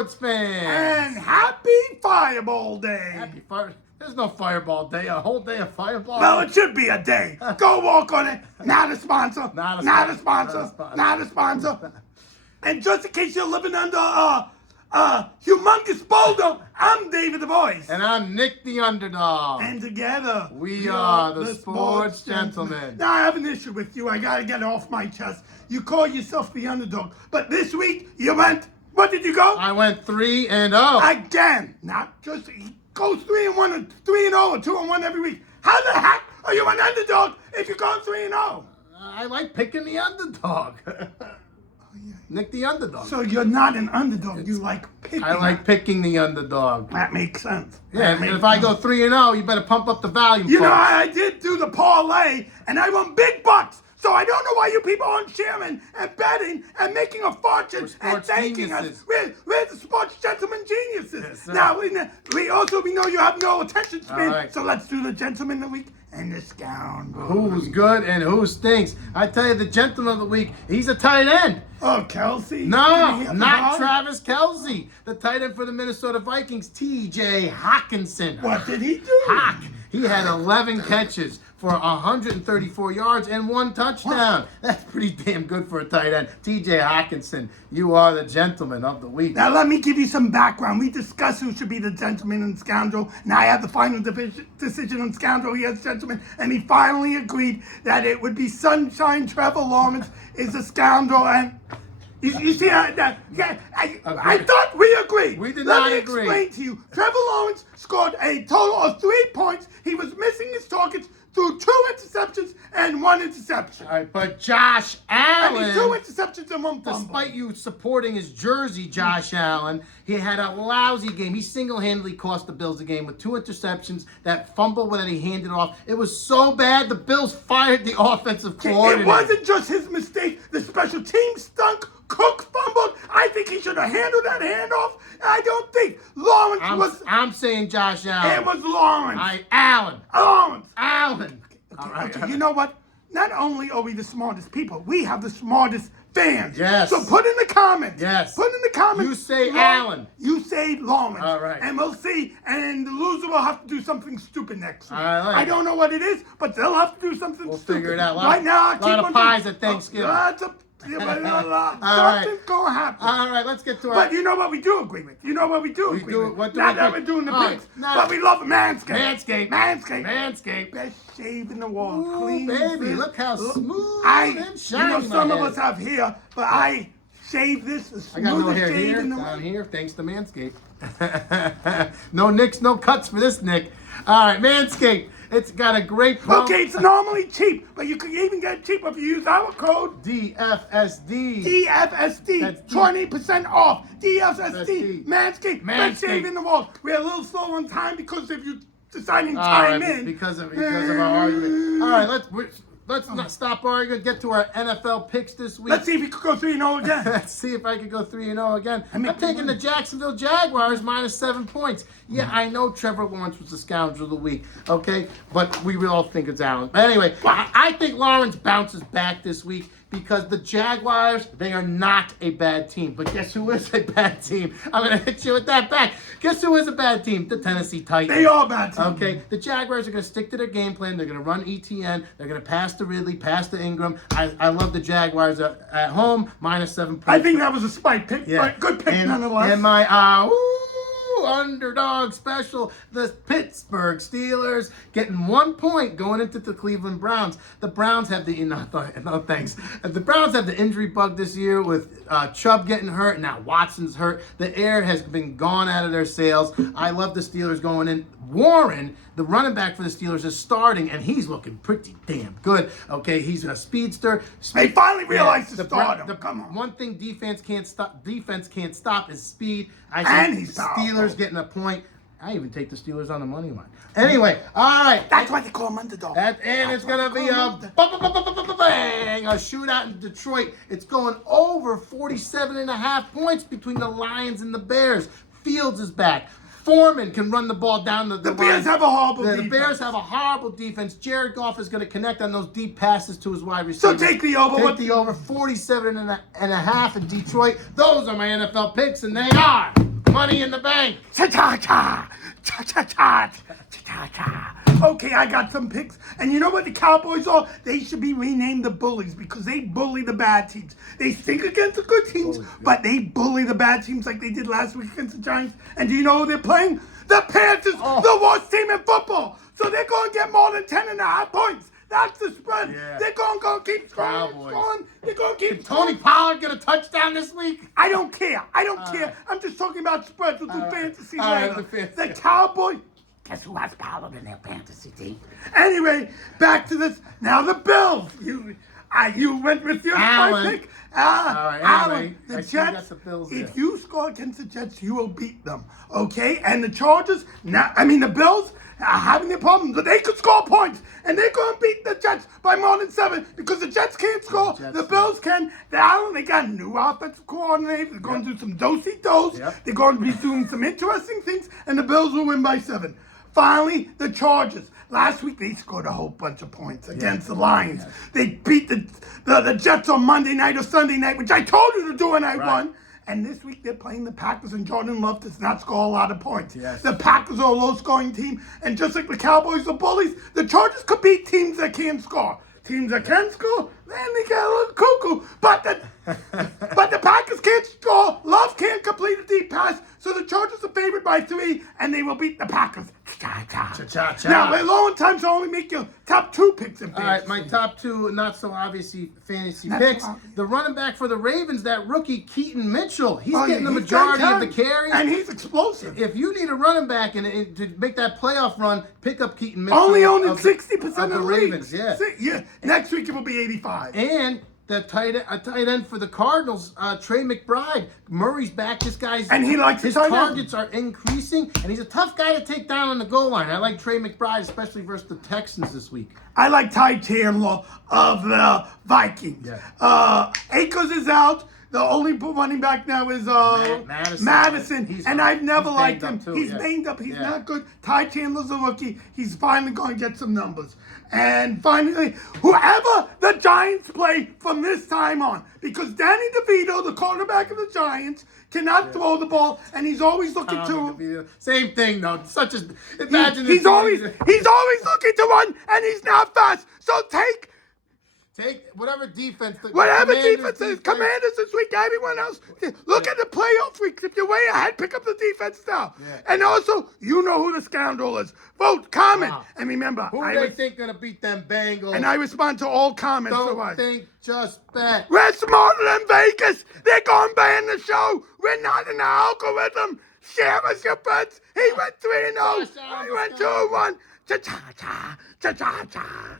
sports fans. And happy Fireball Day. Happy Fire. There's no Fireball Day. A whole day of Fireball. Well, it should be a day. Go walk on it. Not a sponsor. Not a Not a sponsor. sponsor. Not a sponsor. And just in case you're living under humongous boulder, I'm David the Voice. And I'm Nick the Underdog. And together, we are the Sports Gentlemen. Now, I have an issue with you. I got to get it off my chest. You call yourself the Underdog, but this week you went, what did you go? I went 3-0. Again. Not just, he goes 3-1 or 3-0 or 2-1 every week. How the heck are you an underdog if you're going 3-0? I like picking the underdog. Nick the Underdog. So you're not an underdog. You like picking. I like picking the underdog. That makes sense. Yeah, and if I go 3-0, you better pump up the volume. You know, folks. I did do the parlay, and I won big bucks. So I don't know why you people aren't sharing and betting and making a fortune and thanking geniuses. us. We're the sports gentlemen geniuses. Yes, sir. Now, we know you have no attention span, All right. so let's do the gentleman of the week and the scoundrel. Who's good and who stinks? I tell you, the gentleman of the week, he's a tight end. Oh, Kelsey? No, Did he hit the not ball? Travis Kelce. The tight end for the Minnesota Vikings, T.J. Hawkinson. What did he do? Hawk. He had 11 catches for 134 yards and 1 touchdown. That's pretty damn good for a tight end. T.J. Hawkinson, you are the gentleman of the week. Now, let me give you some background. We discussed who should be the gentleman and scoundrel. Now, I have the final decision on scoundrel. He has gentleman. And he finally agreed that it would be Sunshine Trevor Lawrence is a scoundrel. And you see, I thought we agreed. We did not agree. Let me explain to you. Trevor Lawrence scored a total of 3 points. He was missing his targets through 2 interceptions and 1 interception. All right, but Josh Allen. I mean, 2 interceptions and 1 fumble. Despite you supporting his jersey, Josh Allen, he had a lousy game. He single-handedly cost the Bills the game with 2 interceptions, that fumble that he handed off. It was so bad, the Bills fired the offensive coordinator. It wasn't just his mistake. The special team stunk. Cook fumbled. I think he should have handled that handoff. I don't think Lawrence was. I'm saying Josh Allen. It was Lawrence. Allen. Lawrence. Allen. Okay, you know what? Not only are we the smartest people, we have the smartest fans. Yes. So put in the comments. Yes. Put in the comments. You say Allen. You say Lawrence. All right. And we'll see. And the loser will have to do something stupid next week. All right. I don't know what it is, but they'll have to do something stupid. We'll figure it out. Right now, a lot of pies at Thanksgiving. Something's gonna happen. All right, let's get to our. But you know what we do agree with? You know what we do agree with? What do Not we that do? we're doing the Oh, picks, no. but we love Manscaped. Manscaped. Best shave in the world. Ooh, Clean. baby, look how smooth and You shiny know, some my of head us have hair, but I shave this the I got no smoothest hair shave here, in the world. down here, thanks to Manscaped. No nicks, no cuts for this, Nick. All right, Manscaped. It's got a great promo. Okay, it's normally cheap, but you can even get it cheaper if you use our code DFSD. DFSD. That's 20% off. DFSD. Manscaped. Manscaped. Best shave in the world. We're a little slow on time because if you deciding All time right, in. because of our argument. All right, let's not stop arguing. Get to our NFL picks this week. Let's see if we could go 3-0 again. Let's see if I could go 3-0 again. I'm taking the Jacksonville Jaguars minus 7 points. Yeah, I know Trevor Lawrence was the scoundrel of the week, okay? But we all think it's Allen. But anyway, I think Lawrence bounces back this week because the Jaguars, they are not a bad team. But guess who is a bad team? I'm going to hit you with that back. Guess who is a bad team? The Tennessee Titans. They are bad teams. Okay, the Jaguars are going to stick to their game plan. They're going to run ETN. They're going to pass to Ridley, pass to Ingram. I love the Jaguars at home, minus 7 points. I think that was a spike pick, but good pick nonetheless. And my underdog special, the Pittsburgh Steelers getting 1 point going into the Cleveland Browns. The Browns have the The Browns have the injury bug this year with Chubb getting hurt and now Watson's hurt. The air has been gone out of their sails. I love the Steelers going in. Warren, the running back for the Steelers, is starting, and he's looking pretty damn good. Okay, he's a speedster. They finally realized to start him. Come on. One thing defense can't stop is speed. I And think he's the powerful. Steelers getting a point. I even take the Steelers on the money line. Anyway, all right. That's why they call him underdog. And it's going to be a shootout in Detroit. It's going over 47.5 points between the Lions and the Bears. Fields is back. Foreman can run the ball down the Bears have a horrible defense. The Bears have a horrible defense. Jared Goff is going to connect on those deep passes to his wide receiver. So take the over. Take the over 47.5 in Detroit. Those are my NFL picks, and they are Money in the Bank. Cha-cha-cha. Cha-cha-cha. Cha-cha-cha. Okay, I got some picks. And you know what the Cowboys are? They should be renamed the Bullies because they bully the bad teams. They stink against the good teams, but they bully the bad teams like they did last week against the Giants. And do you know who they're playing? The Panthers, the worst team in football. So they're going to get more than 10.5 points. That's the spread. Yeah. They're going to go keep scoring. They're going to keep Tony Pollard get a touchdown this week? I don't care. I don't care. I'm just talking about spreads. We'll do fantasy later. The Cowboys. Guess who has Pollard in their fantasy team? Anyway, back to this. Now the Bills. You went with your pick. Alan, the Jets. If you score against the Jets, you will beat them. Okay? And the Chargers. The Bills are having their problems, but they could score points, and they're going to beat the Jets by more than 7 because the Jets can't score. The Bills can. They got a new offensive coordinator. They're going to do some do-si-dos. They're going to be doing some interesting things, and the Bills will win by 7. Finally, the Chargers. Last week, they scored a whole bunch of points against the Lions. They beat the Jets on Monday night or Sunday night, which I told you to do, and I won. And this week, they're playing the Packers, and Jordan Love does not score a lot of points. The Packers are a low-scoring team, and just like the Cowboys are bullies, the Chargers could beat teams that can't score. Teams that can score, then they get a little cuckoo. But the Packers can't score. Love can't complete a deep pass. So the Chargers are favored by 3, and they will beat the Packers. Cha-cha. Now, we're low in time, so only make your top 2 picks in fantasy. All right, my top 2 not so obviously fantasy picks. The running back for the Ravens, that rookie Keaton Mitchell. He's getting the majority of the carries. And he's explosive. If you need a running back and to make that playoff run, pick up Keaton Mitchell. Only owning 60% of the Ravens, Next week it will be 85. And the tight end for the Cardinals, Trey McBride. Murray's back. This guy's and he likes his targets are increasing, and he's a tough guy to take down on the goal line. I like Trey McBride, especially versus the Texans this week. I like Ty Chandler of the Vikings. Akers is out. The only running back now is Madison. And I've never liked him. He's banged up. He's not good. Ty Chandler's a rookie. He's finally going to get some numbers. And finally, whoever the Giants play from this time on, because Danny DeVito, the quarterback of the Giants, cannot throw the ball, and he's always looking to. Same thing though. Imagine he's always looking to run, and he's not fast. So take whatever defense. Commanders this week. Everyone else, look at the playoff weeks. If you're way ahead, pick up the defense now. And also, you know who the scoundrel is. Vote, comment, and remember. Who they think gonna beat them Bengals? And I respond to all comments. Don't think, just bet. We're smarter than Vegas. They're going to ban the show. We're not in the algorithm. Share us your friends. He went 3-0. I went 2-1. Cha-cha-cha. Cha-cha-cha.